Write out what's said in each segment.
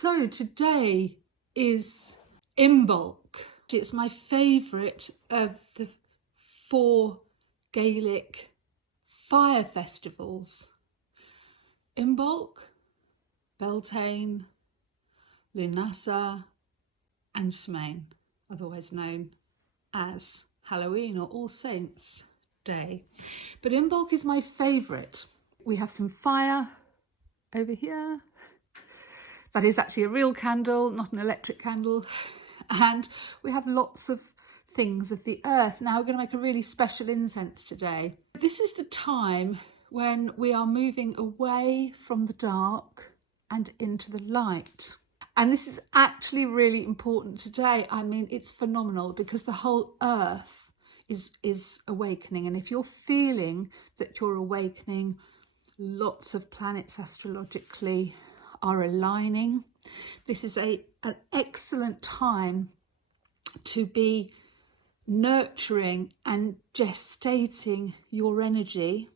So today is Imbolc. It's my favourite of the 4 Gaelic fire festivals. Imbolc, Beltane, Lunasa and Smain, otherwise known as Halloween or All Saints Day. But Imbolc is my favourite. We have some fire over here. That is actually a real candle, not an electric candle. And we have lots of things of the earth. Now we're going to make a really special incense today. This is the time when we are moving away from the dark and into the light. And this is actually really important today. I mean, it's phenomenal because the whole earth is awakening. And if you're feeling that you're awakening, lots of planets astrologically are aligning. This is an excellent time to be nurturing and gestating your energy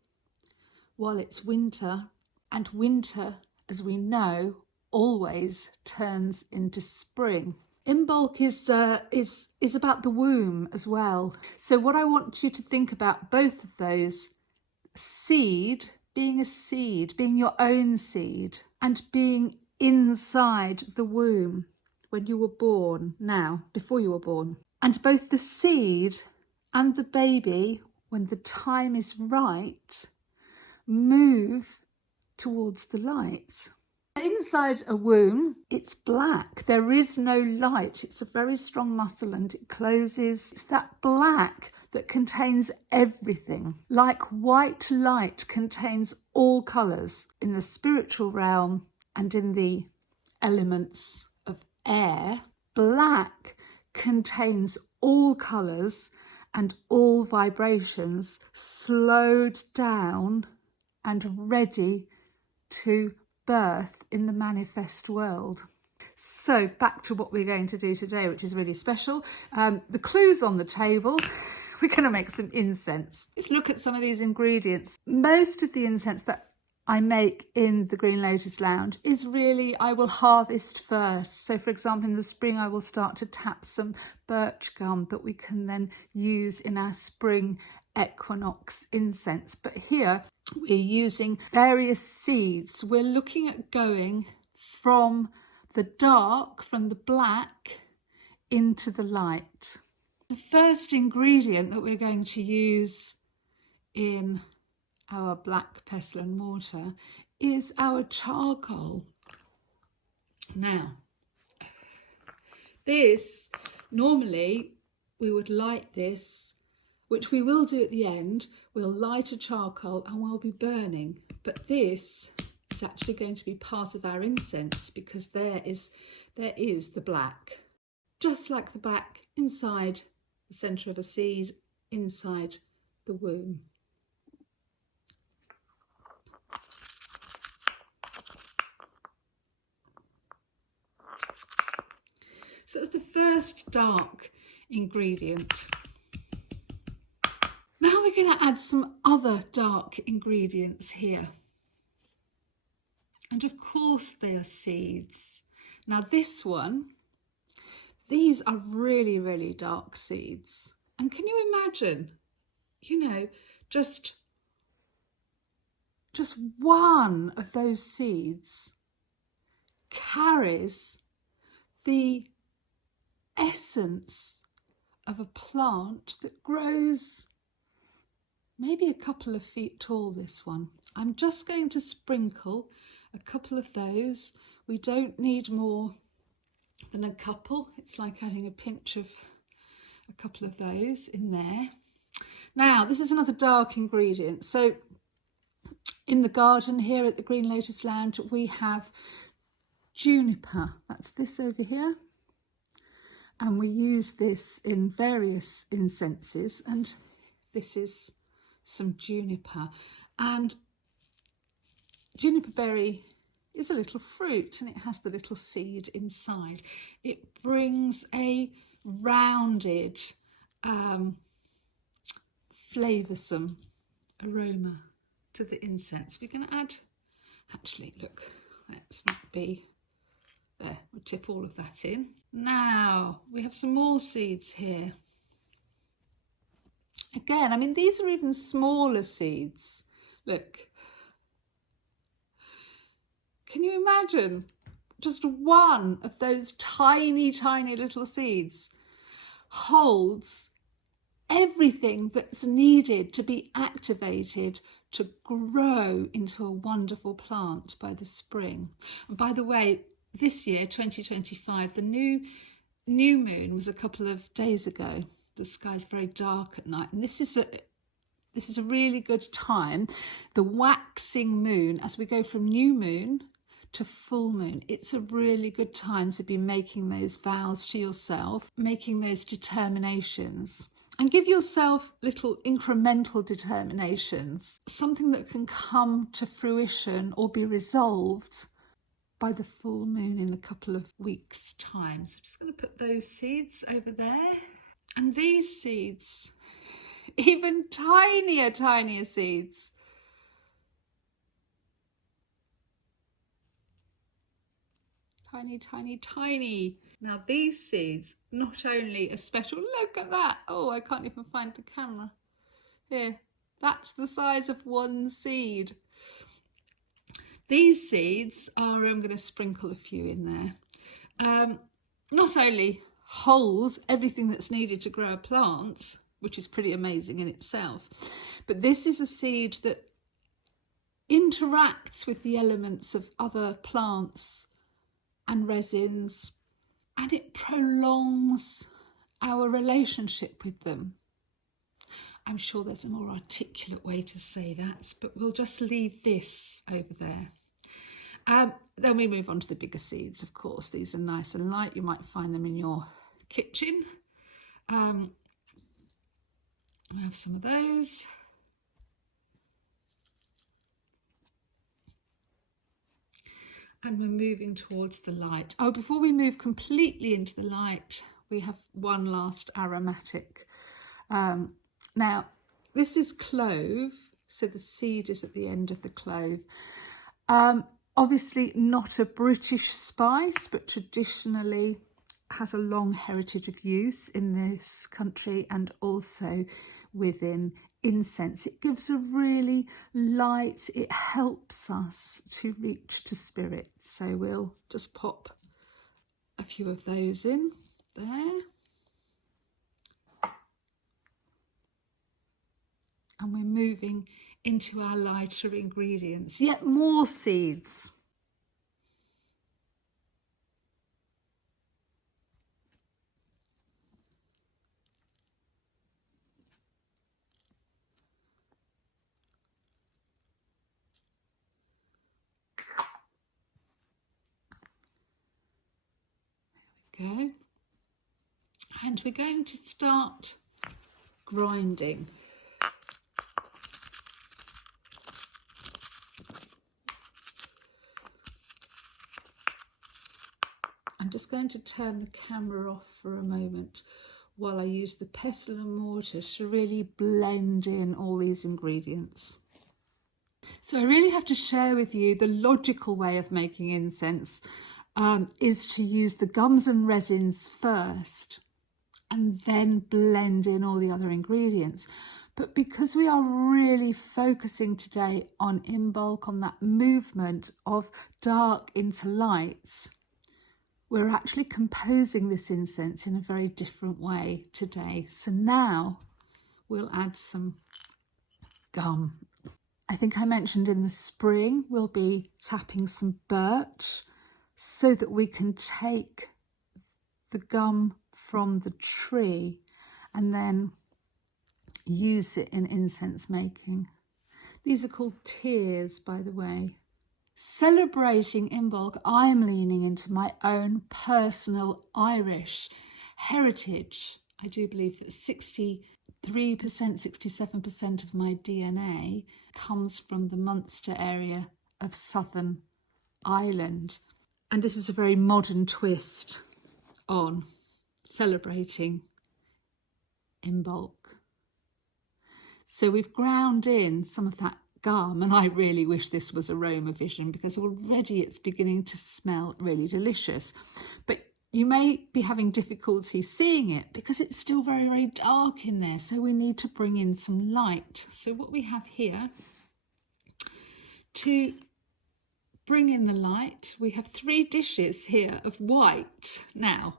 while it's winter. And winter, as we know, always turns into spring. Imbolc is about the womb as well. So what I want you to think about, both of those, seed, being a seed, being your own seed, and being inside the womb when you were born, before you were born. And both the seed and the baby, when the time is right, move towards the light. Inside a womb, it's black. There is no light. It's a very strong muscle and it closes. It's that black that contains everything. Like white light contains all colours in the spiritual realm and in the elements of air, black contains all colours and all vibrations slowed down and ready to birth in the manifest world. So back to what we're going to do today, which is really special. The clues on the table. We're going to make some incense. Let's look at some of these ingredients. Most of the incense that I make in the Green Lotus Lounge is really, I will harvest first. So for example, in the spring, I will start to tap some birch gum that we can then use in our Spring Equinox incense. But here we're using various seeds. We're looking at going from the dark, from the black, into the light. The first ingredient that we're going to use in our black pestle and mortar is our charcoal. Now, this, normally we would light this, which we will do at the end. We'll light a charcoal and we'll be burning. But this is actually going to be part of our incense because there is the black. Just like the black inside the centre of a seed, inside the womb. So that's the first dark ingredient. Now we're going to add some other dark ingredients here. And of course they are seeds. Now this one, these are really, really dark seeds. And can you imagine, just one of those seeds carries the essence of a plant that grows maybe a couple of feet tall, this one. I'm just going to sprinkle a couple of those. We don't need more than a couple. It's like adding a pinch of a couple of those in there. Now, this is another dark ingredient. So in the garden here at the Green Lotus Lounge, we have juniper. That's this over here. And we use this in various incenses. And this is some juniper. And juniper berry is a little fruit and it has the little seed inside. It brings a rounded, flavoursome aroma to the incense. We're going to add, actually, look, let's not be there. tip all of that in. Now we have some more seeds here. Again, I mean, these are even smaller seeds. Look. Can you imagine just one of those tiny, tiny little seeds holds everything that's needed to be activated to grow into a wonderful plant by the spring. And by the way, this year, 2025, the new moon was a couple of days ago. The sky's very dark at night, and this is a really good time, the waxing moon, as we go from new moon to full moon. It's a really good time to be making those vows to yourself, making those determinations, and give yourself little incremental determinations, something that can come to fruition or be resolved by the full moon in a couple of weeks' time. So I'm just going to put those seeds over there. And these seeds, even tinier seeds, tiny. Now these seeds not only are special, look at that. Oh, I can't even find the camera. Here, that's the size of one seed. These seeds are, I'm going to sprinkle a few in there. Not only hold everything that's needed to grow a plant, which is pretty amazing in itself, but this is a seed that interacts with the elements of other plants and resins, and it prolongs our relationship with them. I'm sure there's a more articulate way to say that, but we'll just leave this over there. Then we move on to the bigger seeds, of course. These are nice and light. You might find them in your kitchen. We have some of those. And we're moving towards the light. Oh, before we move completely into the light, we have one last aromatic. Now, this is clove, so the seed is at the end of the clove. Obviously not a British spice, but traditionally has a long heritage of use in this country and also within incense. It gives a really light, it helps us to reach to spirit. So we'll just pop a few of those in there. And we're moving into our lighter ingredients. Yet more seeds. There we go. And we're going to start grinding. I'm just going to turn the camera off for a moment while I use the pestle and mortar to really blend in all these ingredients. So I really have to share with you the logical way of making incense is to use the gums and resins first and then blend in all the other ingredients. But because we are really focusing today on Imbolc, on that movement of dark into light, we're actually composing this incense in a very different way today. So now we'll add some gum. I think I mentioned in the spring we'll be tapping some birch so that we can take the gum from the tree and then use it in incense making. These are called tears, by the way. Celebrating Imbolc, I'm leaning into my own personal Irish heritage. I do believe that 63%, 67% of my DNA comes from the Munster area of Southern Ireland. And this is a very modern twist on celebrating Imbolc. So we've ground in some of that gum, and I really wish this was aroma vision because already it's beginning to smell really delicious. But you may be having difficulty seeing it because it's still very, very dark in there, so we need to bring in some light. So what we have here to bring in the light, we have 3 dishes here of white. Now,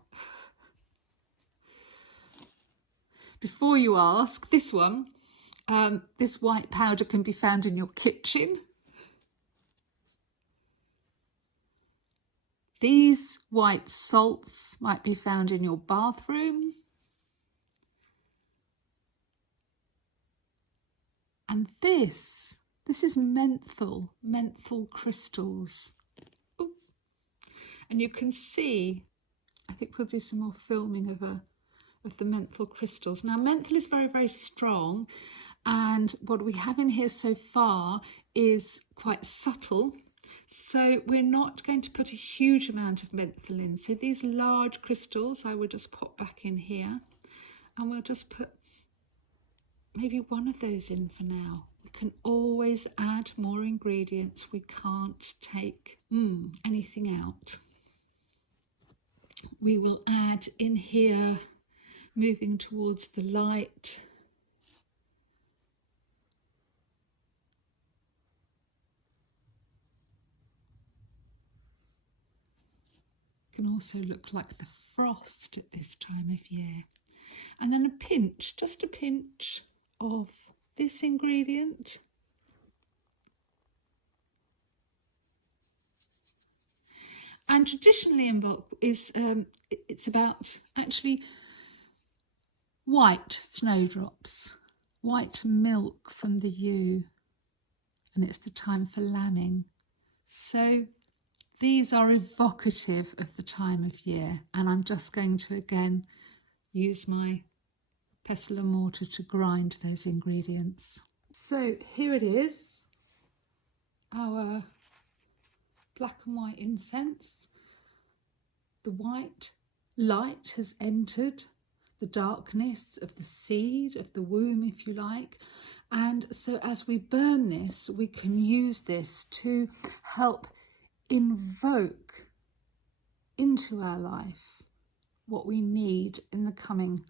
before you ask, this white powder can be found in your kitchen. These white salts might be found in your bathroom. And this is menthol crystals. Ooh. And you can see, I think we'll do some more filming of the menthol crystals. Now, menthol is very, very strong, and what we have in here so far is quite subtle. So we're not going to put a huge amount of menthol in. So these large crystals I will just pop back in here, and we'll just put maybe one of those in for now. We can always add more ingredients. We can't take anything out. We will add in here, moving towards the light, can also look like the frost at this time of year. And then a pinch, just a pinch of this ingredient. And traditionally Imbolc is, it's about actually white snowdrops, white milk from the ewe, and it's the time for lambing. So these are evocative of the time of year, and I'm just going to again use my pestle and mortar to grind those ingredients. So here it is, our black and white incense. The white light has entered the darkness of the seed, of the womb, if you like. And so as we burn this, we can use this to help invoke into our life what we need in the coming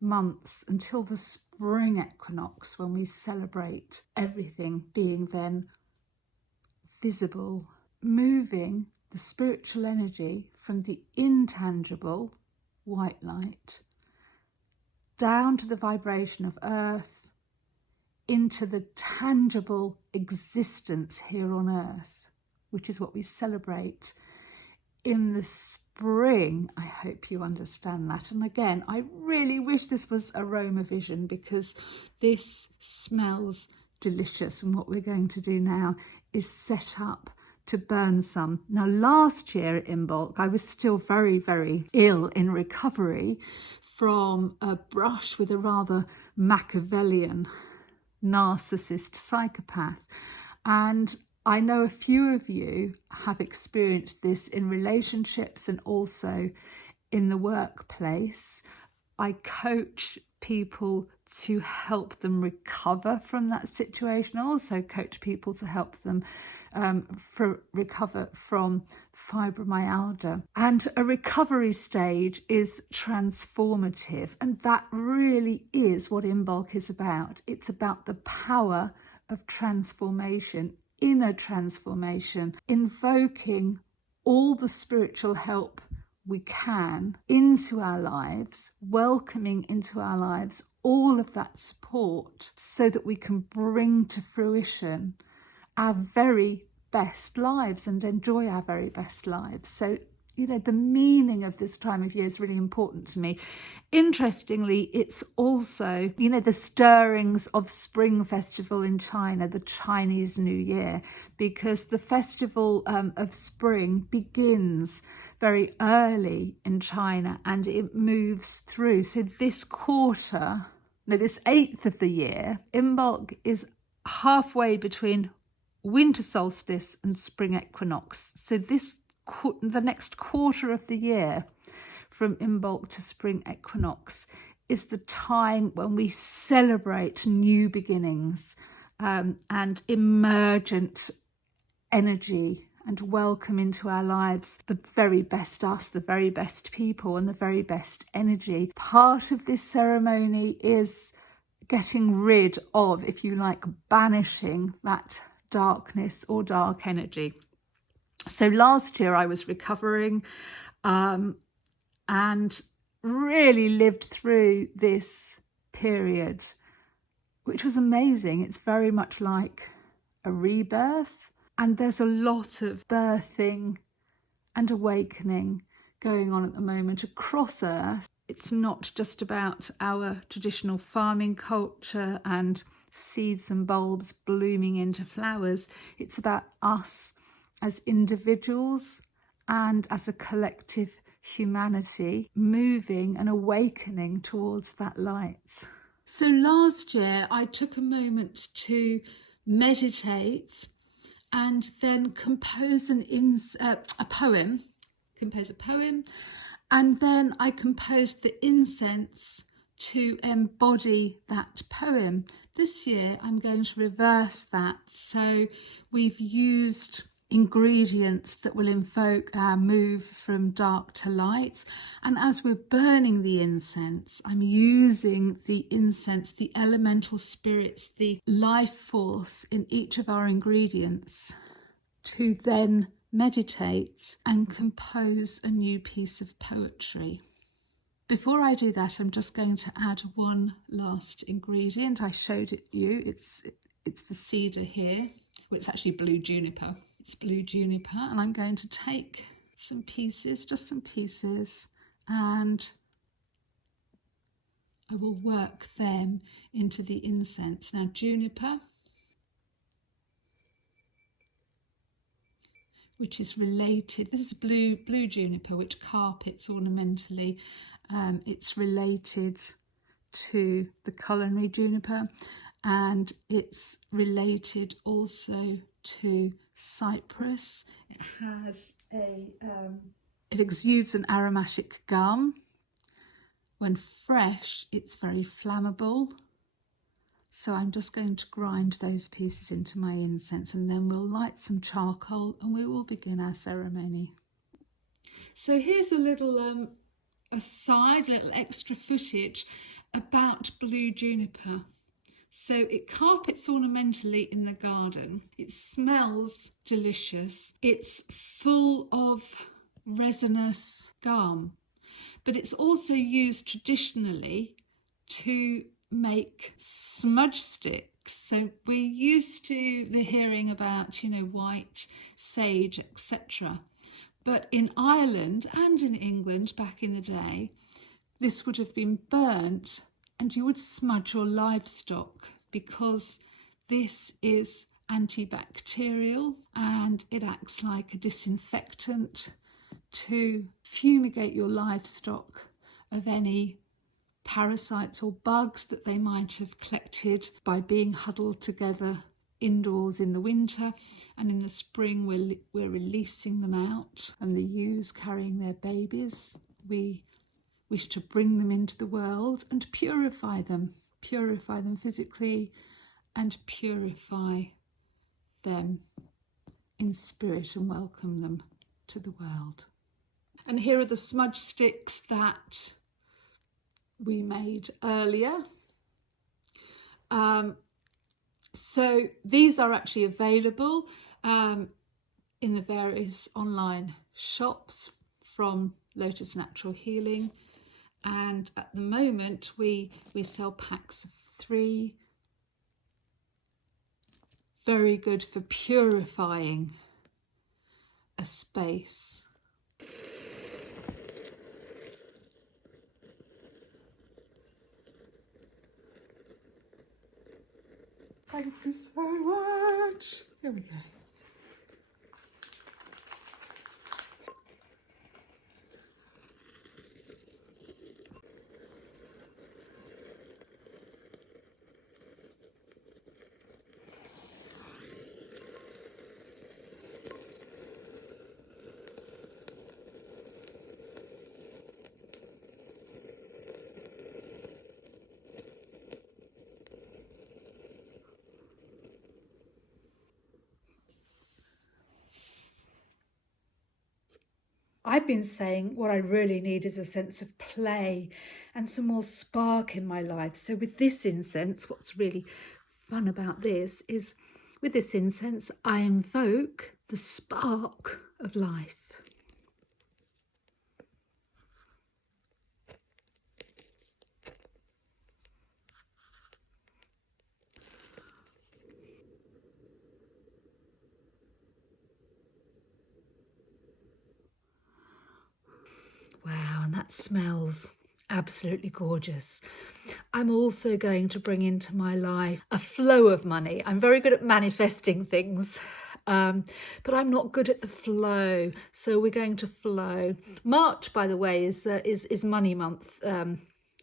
months until the spring equinox, when we celebrate everything being then visible, moving the spiritual energy from the intangible white light down to the vibration of earth into the tangible existence here on earth, which is what we celebrate in the spring. I hope you understand that. And again, I really wish this was aroma vision because this smells delicious. And what we're going to do now is set up to burn some. Now, last year at Imbolc, I was still very, very ill in recovery from a brush with a rather Machiavellian narcissist psychopath. And I know a few of you have experienced this in relationships and also in the workplace. I coach people to help them recover from that situation. I also coach people to help them recover from fibromyalgia. And a recovery stage is transformative, and that really is what Imbolc is about. It's about the power of transformation, inner transformation, invoking all the spiritual help we can into our lives, welcoming into our lives all of that support so that we can bring to fruition our very best lives and enjoy our very best lives. So, you know, the meaning of this time of year is really important to me. Interestingly, it's also, you know, the stirrings of Spring Festival in China, the Chinese New Year, because the festival of spring begins very early in China and it moves through. So this quarter, no, this 8th of the year, Imbolc is halfway between winter solstice and spring equinox. So the next quarter of the year, from Imbolc to spring equinox, is the time when we celebrate new beginnings, and emergent energy, and welcome into our lives the very best us, the very best people, and the very best energy. Part of this ceremony is getting rid of, if you like, banishing that darkness or dark energy. So last year I was recovering and really lived through this period, which was amazing. It's very much like a rebirth, and there's a lot of birthing and awakening going on at the moment across Earth. It's not just about our traditional farming culture and seeds and bulbs blooming into flowers. It's about us as individuals and as a collective humanity moving and awakening towards that light. So last year I took a moment to meditate and then compose a poem, and then I composed the incense to embody that poem. This year I'm going to reverse that, so we've used ingredients that will invoke our move from dark to light, and as we're burning the incense, I'm using the incense, the elemental spirits, the life force in each of our ingredients, to then meditate and compose a new piece of poetry. Before I do that, I'm just going to add one last ingredient. I showed it you. It's the cedar here. Well, it's actually blue juniper. It's blue juniper, and I'm going to take some pieces, just some pieces, and I will work them into the incense. Now, juniper, which is related, this is blue juniper, which carpets ornamentally. It's related to the culinary juniper, and it's related also to cypress. It has it exudes an aromatic gum. When fresh, it's very flammable. So I'm just going to grind those pieces into my incense, and then we'll light some charcoal and we will begin our ceremony. So here's a little aside, little extra footage about blue juniper. So it carpets ornamentally in the garden. It smells delicious. It's full of resinous gum, but it's also used traditionally to make smudge sticks. So we're used to the hearing about, white sage, etc. But in Ireland and in England back in the day, this would have been burnt and you would smudge your livestock, because this is antibacterial and it acts like a disinfectant to fumigate your livestock of any parasites or bugs that they might have collected by being huddled together indoors in the winter, and in the spring we're releasing them out, and the ewes carrying their babies. We wish to bring them into the world and purify them physically and purify them in spirit and welcome them to the world. And here are the smudge sticks that we made earlier. So these are actually available in the various online shops from Lotus Natural Healing, and at the moment we sell packs of 3. Very good for purifying a space. Thank you so much. Here we go. I've been saying what I really need is a sense of play and some more spark in my life. So with this incense, what's really fun about this is with this incense, I invoke the spark of life. Wow, and that smells absolutely gorgeous. I'm also going to bring into my life a flow of money. I'm very good at manifesting things, but I'm not good at the flow. So we're going to flow. March, by the way, is money month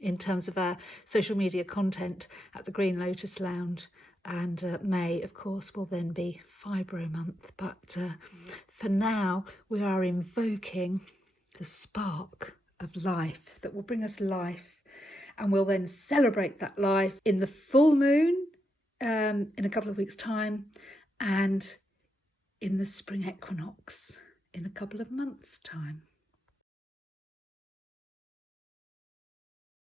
in terms of our social media content at the Green Lotus Lounge. And May, of course, will then be Fibro month. But for now, we are invoking the spark of life that will bring us life, and we'll then celebrate that life in the full moon in a couple of weeks' time, and in the spring equinox in a couple of months' time.